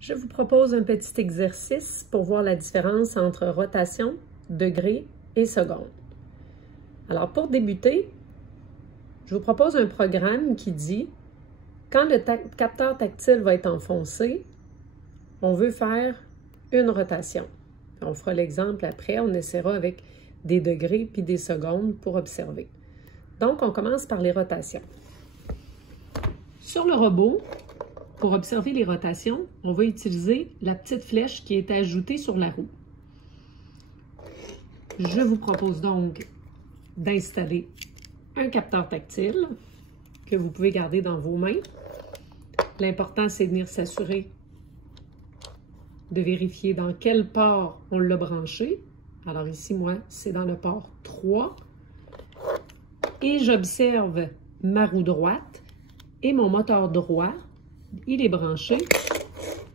Je vous propose un petit exercice pour voir la différence entre rotation, degrés et secondes. Alors, pour débuter, je vous propose un programme qui dit quand le capteur tactile va être enfoncé, on veut faire une rotation. On fera l'exemple après, on essaiera avec des degrés puis des secondes pour observer. Donc, on commence par les rotations. Sur le robot, pour observer les rotations, on va utiliser la petite flèche qui est ajoutée sur la roue. Je vous propose donc d'installer un capteur tactile que vous pouvez garder dans vos mains. L'important, c'est de venir s'assurer de vérifier dans quel port on l'a branché. Alors ici, moi, c'est dans le port 3. Et j'observe ma roue droite et mon moteur droit. Il est branché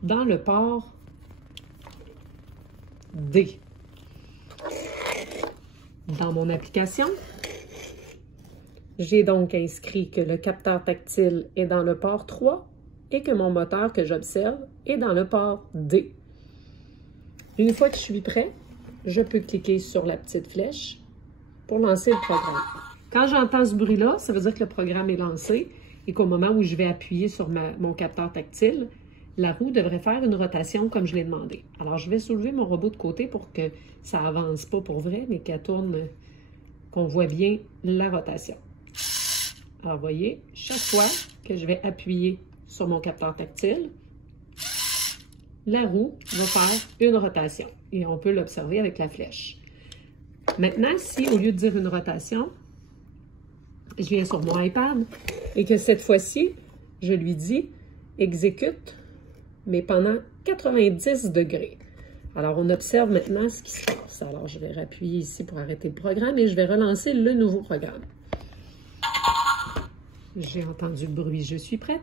dans le port D. Dans mon application, j'ai donc inscrit que le capteur tactile est dans le port 3 et que mon moteur que j'observe est dans le port D. Une fois que je suis prêt, je peux cliquer sur la petite flèche pour lancer le programme. Quand j'entends ce bruit-là, ça veut dire que le programme est lancé et qu'au moment où je vais appuyer sur mon capteur tactile, la roue devrait faire une rotation comme je l'ai demandé. Alors, je vais soulever mon robot de côté pour que ça avance pas pour vrai, mais qu'elle tourne, qu'on voit bien la rotation. Alors, vous voyez, chaque fois que je vais appuyer sur mon capteur tactile, la roue va faire une rotation et on peut l'observer avec la flèche. Maintenant, si au lieu de dire une rotation, je viens sur mon iPad et que cette fois-ci, je lui dis « Exécute », mais pendant 90 degrés. Alors, on observe maintenant ce qui se passe. Alors, je vais rappuyer ici pour arrêter le programme et je vais relancer le nouveau programme. J'ai entendu le bruit, je suis prête.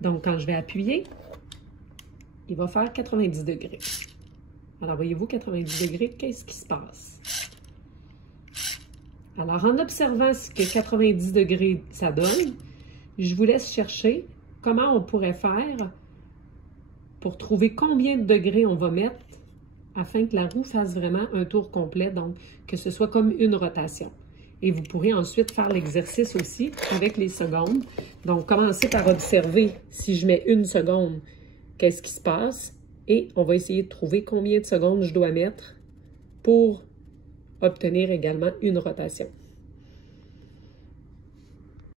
Donc, quand je vais appuyer, il va faire 90 degrés. Alors, voyez-vous, 90 degrés, qu'est-ce qui se passe? Alors, en observant ce que 90 degrés ça donne, je vous laisse chercher comment on pourrait faire pour trouver combien de degrés on va mettre afin que la roue fasse vraiment un tour complet, donc que ce soit comme une rotation. Et vous pourrez ensuite faire l'exercice aussi avec les secondes. Donc, commencez par observer si je mets une seconde, qu'est-ce qui se passe? Et on va essayer de trouver combien de secondes je dois mettre pour obtenir également une rotation.